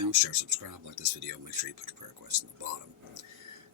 channel, share, subscribe, like this video, make sure you put your prayer requests in the bottom.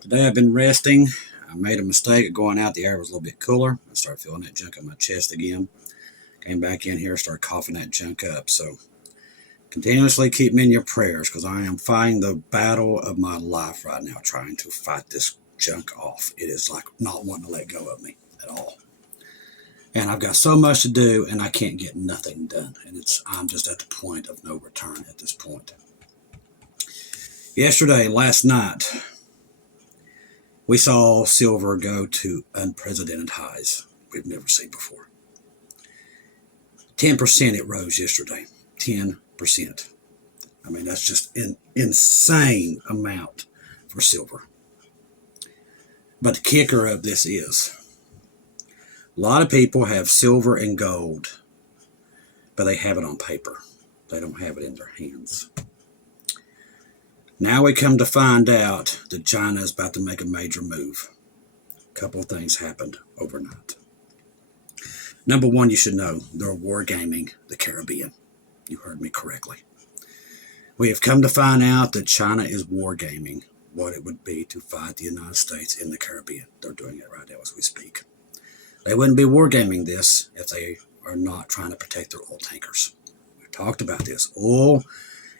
Today I've been resting. I made a mistake of going out. The air was a little bit cooler. I started feeling that junk in my chest again. Came back in here, started coughing that junk up. So continuously keep me in your prayers, because I am fighting the battle of my life right now, trying to fight this junk off. It is like not wanting to let go of me at all. And I've got so much to do, and I can't get nothing done. And I'm just at the point of no return at this point. Last night, we saw silver go to unprecedented highs we've never seen before. 10% it rose yesterday. 10%. I mean, that's just an insane amount for silver. But the kicker of this is, a lot of people have silver and gold, but they have it on paper. They don't have it in their hands. Now we come to find out that China is about to make a major move. A couple of things happened overnight. Number one, you should know, they're wargaming the Caribbean. You heard me correctly. We have come to find out that China is wargaming what it would be to fight the United States in the Caribbean. They're doing it right now as we speak. They wouldn't be wargaming this if they are not trying to protect their oil tankers. We talked about this. Oil,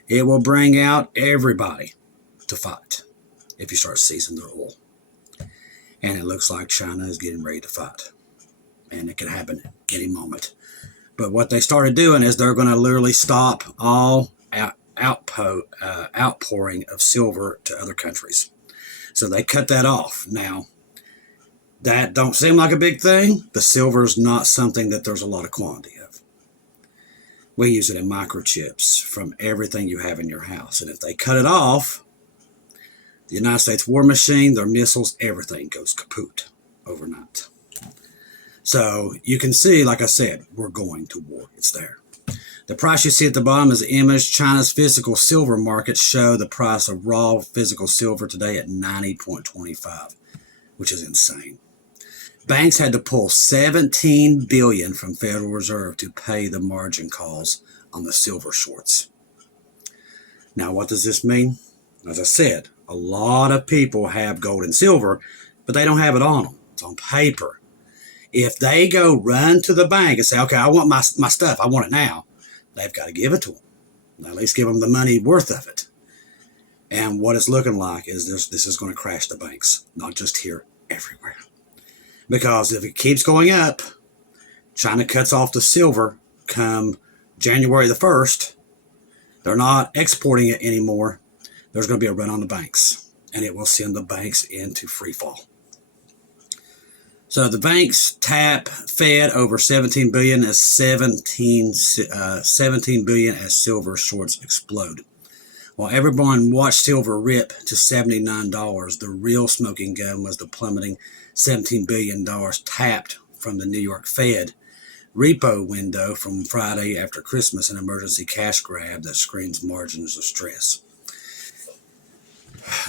it will bring out everybody to fight if you start seizing their oil. And it looks like China is getting ready to fight. And it could happen any moment. But what they started doing is they're going to literally stop all outpouring of silver to other countries. So they cut that off. Now, that don't seem like a big thing, but silver is not something that there's a lot of quantity of. We use it in microchips from everything you have in your house. And if they cut it off, the United States war machine, their missiles, everything goes kaput overnight. So you can see, like I said, we're going to war. It's there. The price you see at the bottom is the image. China's physical silver markets show the price of raw physical silver today at 90.25, which is insane. Banks had to pull $17 billion from Federal Reserve to pay the margin calls on the silver shorts. Now, what does this mean? As I said, a lot of people have gold and silver, but they don't have it on them. It's on paper. If they go run to the bank and say, okay, I want my stuff, I want it now, they've got to give it to them. At least give them the money worth of it. And what it's looking like is this is going to crash the banks, not just here, everywhere. Because if it keeps going up, China cuts off the silver come January the 1st. They're not exporting it anymore. There's going to be a run on the banks, and it will send the banks into free fall. So the banks tap Fed over $17 billion as $17 billion as silver shorts explode. While everyone watched silver rip to $79, the real smoking gun was the plummeting $17 billion tapped from the New York Fed repo window from Friday after Christmas, an emergency cash grab that screams margins of stress.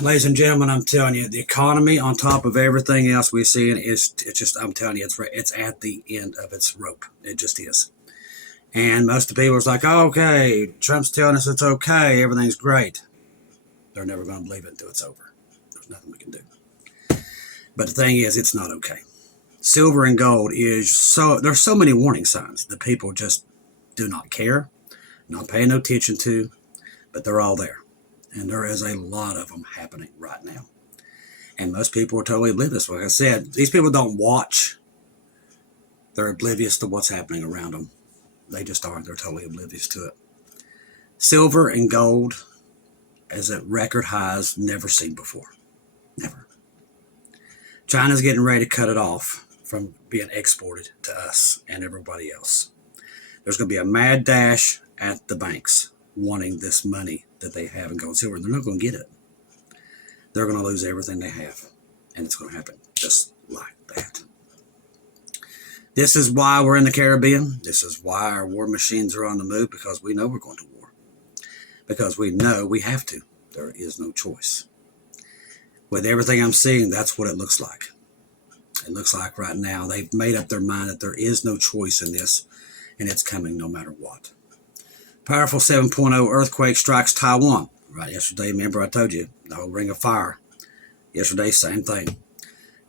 Ladies and gentlemen, I'm telling you, the economy on top of everything else we see, it's just, I'm telling you, it's at the end of its rope. It just is. And most of the people are like, oh, okay, Trump's telling us it's okay, everything's great. They're never going to believe it until it's over. There's nothing we can do. But the thing is, it's not okay. Silver and gold there's so many warning signs that people just do not care, not paying no attention to, but they're all there. And there is a lot of them happening right now. And most people are totally oblivious. Like I said, these people don't watch. They're oblivious to what's happening around them. They just are. They're totally oblivious to it. Silver and gold is at record highs never seen before. Never. China's getting ready to cut it off from being exported to us and everybody else. There's going to be a mad dash at the banks wanting this money that they have in gold and silver. They're not going to get it. They're going to lose everything they have. And it's going to happen just like that. This is why we're in the Caribbean. This is why our war machines are on the move, because we know we're going to war. Because we know we have to. There is no choice. With everything I'm seeing, that's what it looks like. It looks like right now they've made up their mind that there is no choice in this, and it's coming no matter what. Powerful 7.0 earthquake strikes Taiwan. Right, yesterday, remember I told you, the whole ring of fire. Yesterday, same thing.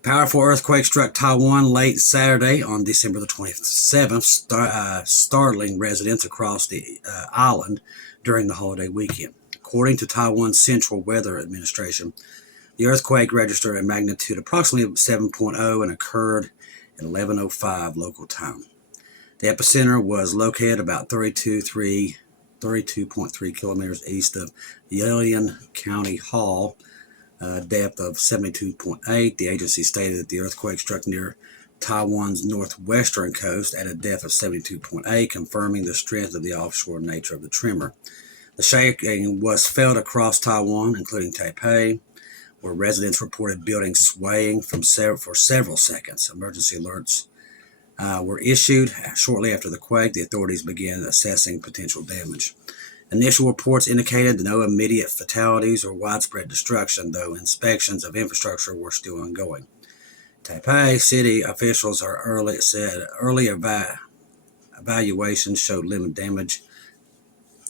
Powerful earthquake struck Taiwan late Saturday on December the 27th, startling residents across the island during the holiday weekend. According to Taiwan's Central Weather Administration, the earthquake registered a magnitude approximately 7.0 and occurred at 11:05 local time. The epicenter was located about 32.3 kilometers east of Yulian County Hall, depth of 72.8. The agency stated that the earthquake struck near Taiwan's northwestern coast at a depth of 72.8, confirming the strength of the offshore nature of the tremor. The shaking was felt across Taiwan, including Taipei, where residents reported buildings swaying for several seconds. Emergency alerts were issued shortly after the quake. The authorities began assessing potential damage. Initial reports indicated no immediate fatalities or widespread destruction, though inspections of infrastructure were still ongoing. Taipei city officials said early evaluations showed limited damage,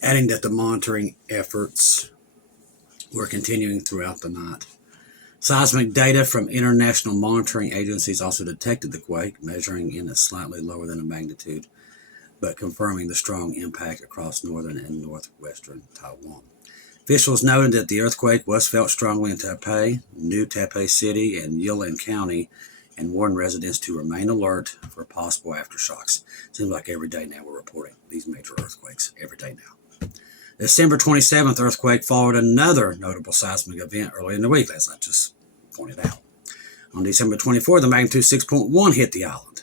adding that the monitoring efforts were continuing throughout the night. Seismic data from international monitoring agencies also detected the quake, measuring in at slightly lower than a magnitude, but confirming the strong impact across northern and northwestern Taiwan. Officials noted that the earthquake was felt strongly in Taipei, New Taipei City, and Yulian County, and warned residents to remain alert for possible aftershocks. Seems like every day now we're reporting these major earthquakes, every day now. The December 27th earthquake followed another notable seismic event early in the week, as I just pointed out. On December 24th, the magnitude 6.1 hit the island,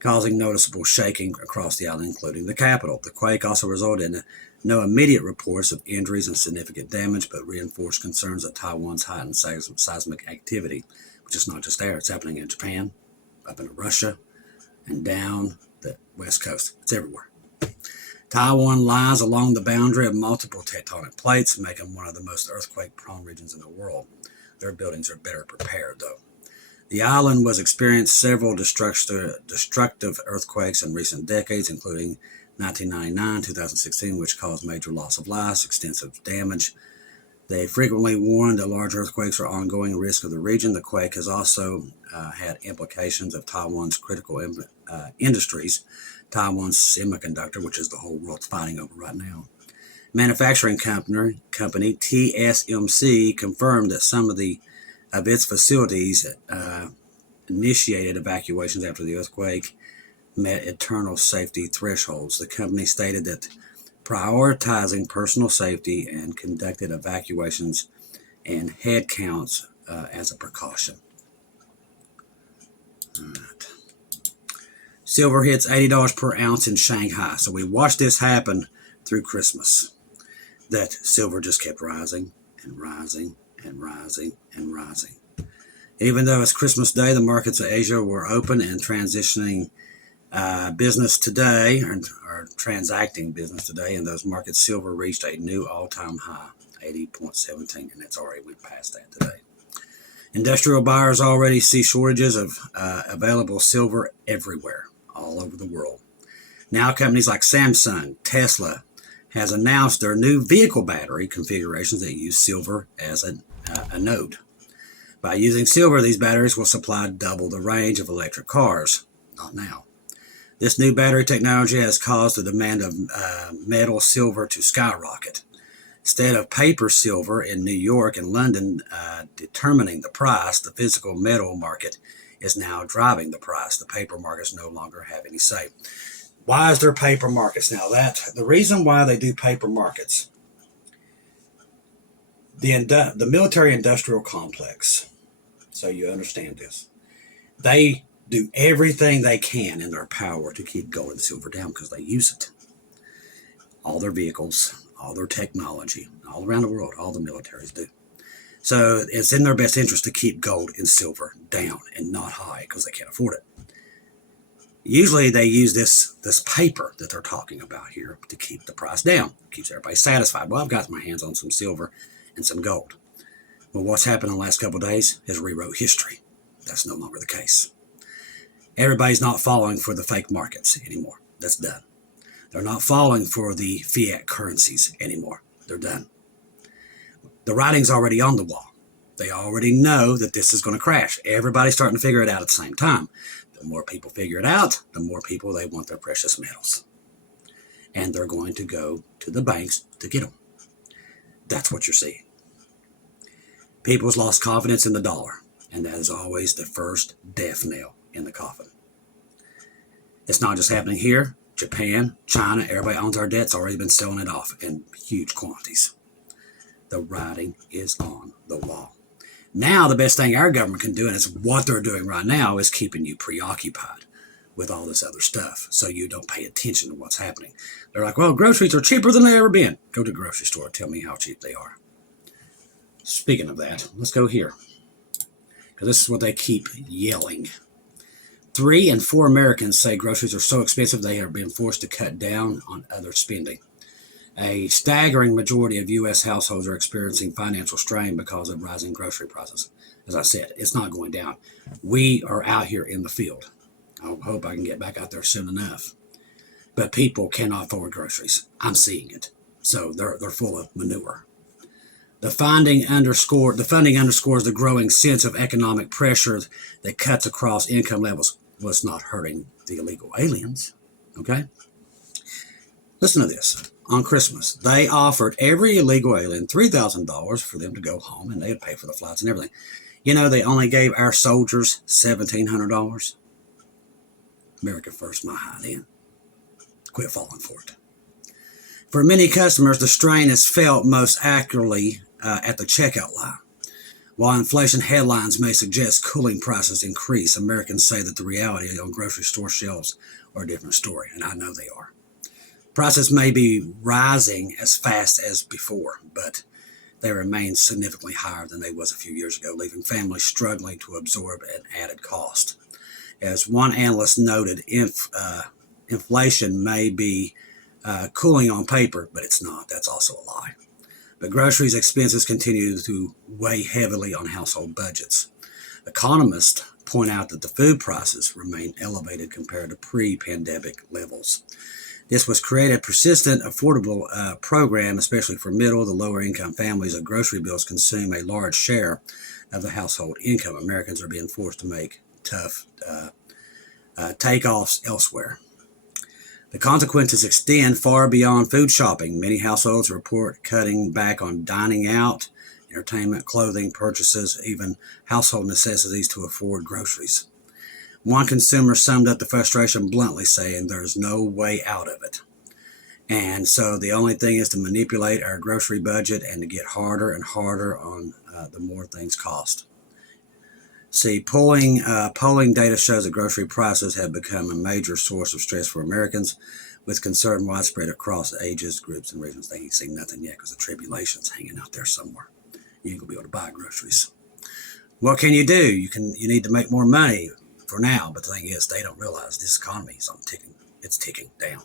causing noticeable shaking across the island, including the capital. The quake also resulted in no immediate reports of injuries and significant damage, but reinforced concerns that Taiwan's heightened seismic activity, which is not just there, it's happening in Japan, up in Russia, and down the west coast. It's everywhere. Taiwan lies along the boundary of multiple tectonic plates, making one of the most earthquake-prone regions in the world. Their buildings are better prepared, though. The island was experienced several destructive earthquakes in recent decades, including 1999, 2016, which caused major loss of lives, extensive damage. They frequently warned that large earthquakes are ongoing risk of the region. The quake has also had implications of Taiwan's critical industries. Taiwan's semiconductor, which is the whole world's fighting over right now. Manufacturing company TSMC confirmed that some of its facilities initiated evacuations after the earthquake met internal safety thresholds. The company stated that prioritizing personal safety and conducted evacuations and head counts as a precaution. All right. Silver hits $80 per ounce in Shanghai. So we watched this happen through Christmas. That silver just kept rising and rising and rising and rising. Even though it's Christmas Day, the markets of Asia were open and transitioning business today, or transacting business today. In those markets, silver reached a new all-time high, 80.17, and it's already went past that today. Industrial buyers already see shortages of available silver everywhere, all over the world. Now companies like Samsung, Tesla, has announced their new vehicle battery configurations that use silver as a node. By using silver, these batteries will supply double the range of electric cars. Not now. This new battery technology has caused the demand of metal silver to skyrocket. Instead of paper silver in New York and London determining the price, the physical metal market is now driving the price. The paper markets no longer have any say. Why is there paper markets? Now, the reason why they do paper markets, the military-industrial complex, so you understand this, they do everything they can in their power to keep gold and silver down because they use it. All their vehicles, all their technology, all around the world, all the militaries do. So it's in their best interest to keep gold and silver down and not high because they can't afford it. Usually they use this paper that they're talking about here to keep the price down. Keeps everybody satisfied. Well, I've got my hands on some silver and some gold. Well, what's happened in the last couple of days has rewrote history. That's no longer the case. Everybody's not falling for the fake markets anymore. That's done. They're not falling for the fiat currencies anymore. They're done. The writing's already on the wall. They already know that this is going to crash. Everybody's starting to figure it out at the same time. The more people figure it out, the more people they want their precious metals. And they're going to go to the banks to get them. That's what you're seeing. People's lost confidence in the dollar, and that is always the first death nail in the coffin. It's not just happening here. Japan, China, everybody owns our debt's already been selling it off in huge quantities. The writing is on the wall. Now, the best thing our government can do, and it's what they're doing right now, is keeping you preoccupied with all this other stuff so you don't pay attention to what's happening. They're like, well, groceries are cheaper than they've ever been. Go to the grocery store. Tell me how cheap they are. Speaking of that, let's go here, because this is what they keep yelling. 3 in 4 Americans say groceries are so expensive they are being forced to cut down on other spending. A staggering majority of U.S. households are experiencing financial strain because of rising grocery prices. As I said, it's not going down. We are out here in the field. I hope I can get back out there soon enough. But people cannot afford groceries. I'm seeing it. So they're full of manure. The funding underscores the growing sense of economic pressure that cuts across income levels. Was not hurting the illegal aliens. Okay? Listen to this. On Christmas, they offered every illegal alien $3,000 for them to go home, and they'd pay for the flights and everything. You know, they only gave our soldiers $1,700. America first, my high end. Quit falling for it. For many customers, the strain is felt most accurately at the checkout line. While inflation headlines may suggest cooling prices increase, Americans say that the reality on grocery store shelves are a different story, and I know they are. Prices may be rising as fast as before, but they remain significantly higher than they was a few years ago, leaving families struggling to absorb an added cost. As one analyst noted, inflation may be cooling on paper, but it's not. That's also a lie. But groceries expenses continue to weigh heavily on household budgets. Economists point out that the food prices remain elevated compared to pre-pandemic levels. This was created a persistent, affordable program, especially for middle to lower income families. As grocery bills consume a large share of the household income. Americans are being forced to make tough takeoffs elsewhere. The consequences extend far beyond food shopping. Many households report cutting back on dining out, entertainment, clothing purchases, even household necessities to afford groceries. One consumer summed up the frustration bluntly, saying there's no way out of it. And so the only thing is to manipulate our grocery budget and to get harder and harder on the more things cost. See, polling data shows that grocery prices have become a major source of stress for Americans, with concern widespread across ages, groups, and regions. They ain't seen nothing yet because the tribulation's hanging out there somewhere. You ain't gonna be able to buy groceries. What can you do? You need to make more money for now, but the thing is, they don't realize this economy is ticking. It's ticking down.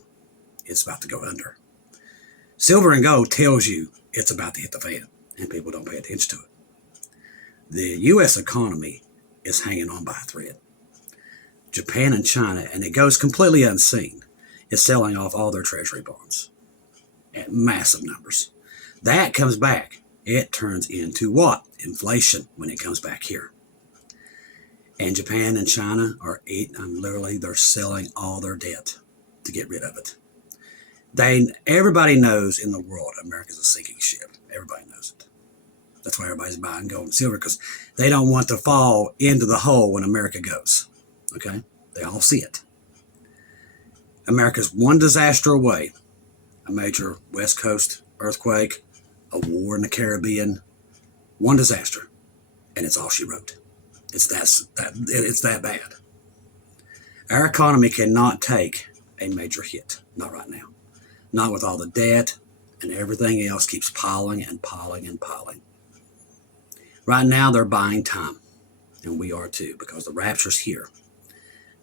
It's about to go under. Silver and gold tells you it's about to hit the fan, and people don't pay attention to it. The U.S. economy is hanging on by a thread. Japan and China, and it goes completely unseen, is selling off all their treasury bonds at massive numbers. That comes back. It turns into what? Inflation when it comes back here. And Japan and China are they're selling all their debt to get rid of it. Everybody knows in the world America's a sinking ship. Everybody knows it. That's why everybody's buying gold and silver, because they don't want to fall into the hole when America goes. Okay? They all see it. America's one disaster away. A major West Coast earthquake, a war in the Caribbean, one disaster, and it's all she wrote. It's that bad. Our economy cannot take a major hit. Not right now. Not with all the debt and everything else keeps piling and piling and piling. Right now, they're buying time, and we are too, because the rapture's here.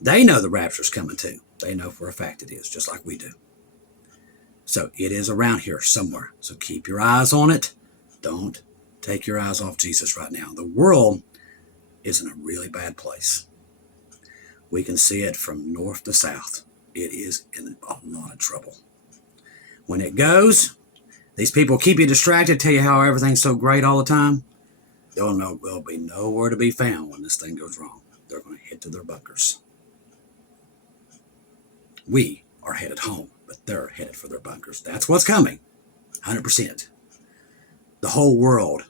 They know the rapture's coming too. They know for a fact it is, just like we do. So it is around here somewhere. So keep your eyes on it. Don't take your eyes off Jesus right now. The world is in a really bad place. We can see it from north to south. It is in a lot of trouble. When it goes, These people keep you distracted, tell you how everything's so great all the time. They'll be nowhere to be found when this thing goes wrong. They're going to head to their bunkers. We are headed home, but they're headed for their bunkers. That's what's coming, 100%. The whole world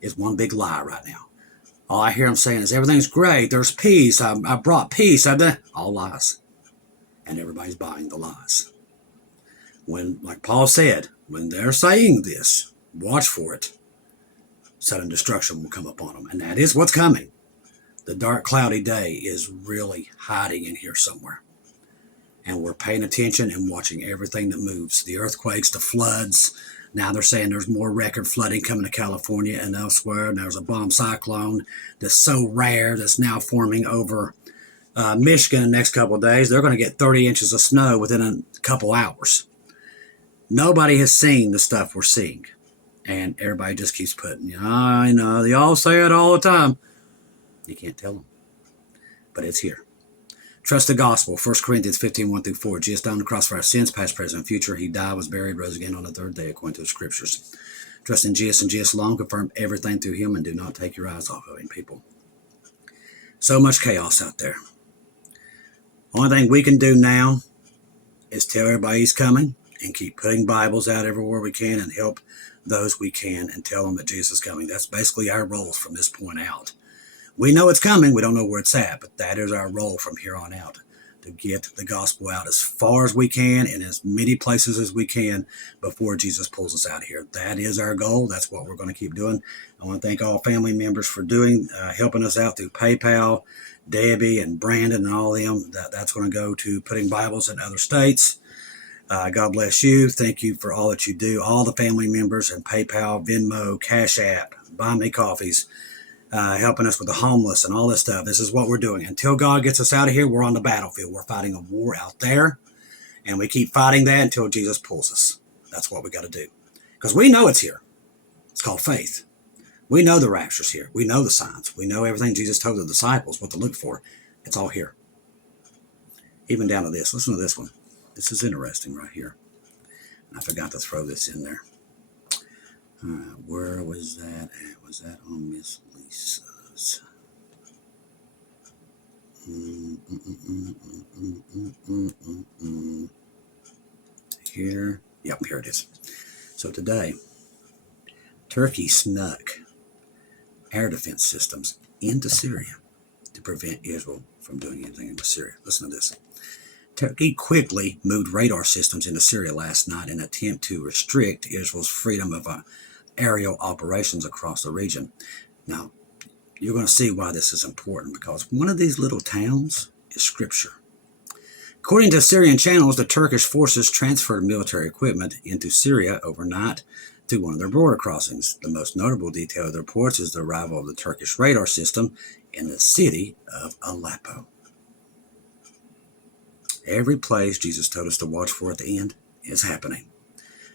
is one big lie right now. All I hear them saying is everything's great, there's peace, I brought peace, I've done all lies. And everybody's buying the lies. When, like Paul said, when they're saying this, watch for it. Sudden destruction will come upon them. And that is what's coming. The dark, cloudy day is really hiding in here somewhere. And we're paying attention and watching everything that moves. The earthquakes, the floods. Now they're saying there's more record flooding coming to California and elsewhere. And there's a bomb cyclone that's so rare that's now forming over Michigan in the next couple of days. They're going to get 30 inches of snow within a couple hours. Nobody has seen the stuff we're seeing. And everybody just keeps putting, I know, they all say it all the time. You can't tell them. But it's here. Trust the gospel. 1 Corinthians 15, 1-4. Jesus died on the cross for our sins, past, present, and future. He died, was buried, rose again on the third day, according to the scriptures. Trust in Jesus and Jesus alone. Confirm everything through him, and do not take your eyes off of him, people. So much chaos out there. Only thing we can do now is tell everybody he's coming and keep putting Bibles out everywhere we can and help those we can and tell them that Jesus is coming. That's basically our role from this point out. We know it's coming. We don't know where it's at, but that is our role from here on out, to get the gospel out as far as we can in as many places as we can before Jesus pulls us out of here. That is our goal. That's what we're going to keep doing. I want to thank all family members for helping us out through PayPal, Debbie and Brandon and all of them. That's going to go to putting Bibles in other states. God bless you. Thank you for all that you do. All the family members and PayPal, Venmo, Cash App, Buy Me Coffees, helping us with the homeless and all this stuff. This is what we're doing. Until God gets us out of here, we're on the battlefield. We're fighting a war out there, and we keep fighting that until Jesus pulls us. That's what we got to do. Because we know it's here. It's called faith. We know the rapture's here. We know the signs. We know everything Jesus told the disciples, what to look for. It's all here. Even down to this. Listen to this one. This is interesting right here. I forgot to throw this in there. Where was that at? Was that on Miss Lisa's? Here. Yep, here it is. So today, Turkey snuck air defense systems into Syria to prevent Israel from doing anything in Syria. Listen to this. Turkey quickly moved radar systems into Syria last night in an attempt to restrict Israel's freedom of aerial operations across the region. Now, you're going to see why this is important, because one of these little towns is Scripture. According to Syrian channels, the Turkish forces transferred military equipment into Syria overnight to one of their border crossings. The most notable detail of the reports is the arrival of the Turkish radar system in the city of Aleppo. Every place Jesus told us to watch for at the end is happening.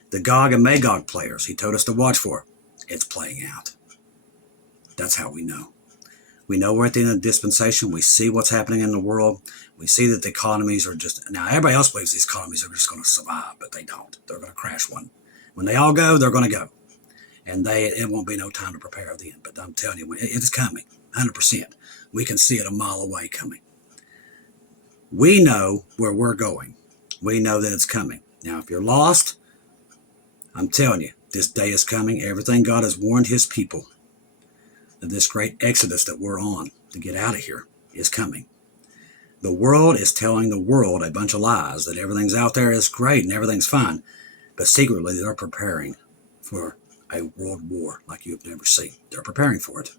The Gog and Magog players he told us to watch for, it's playing out. That's how we know. We know we're at the end of the dispensation. We see what's happening in the world. We see that the economies are just... Now, everybody else believes these economies are just going to survive, but they don't. They're going to crash one. When they all go, they're going to go. And it won't be no time to prepare then. But I'm telling you, it is coming, 100%. We can see it a mile away coming. We know where we're going. We know that it's coming. Now, if you're lost, I'm telling you, this day is coming. Everything God has warned his people that this great exodus that we're on to get out of here is coming. The world is telling the world a bunch of lies that everything's out there is great and everything's fine. But secretly, they're preparing for a world war like you've never seen. They're preparing for it.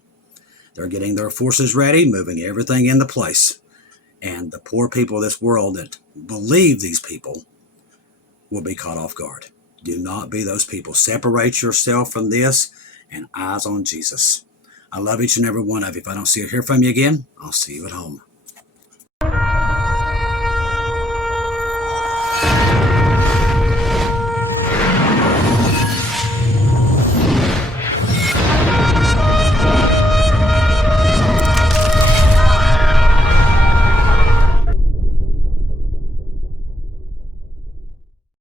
They're getting their forces ready, moving everything into place. And the poor people of this world that believe these people will be caught off guard. Do not be those people. Separate yourself from this and eyes on Jesus. I love each and every one of you. If I don't see or hear from you again, I'll see you at home.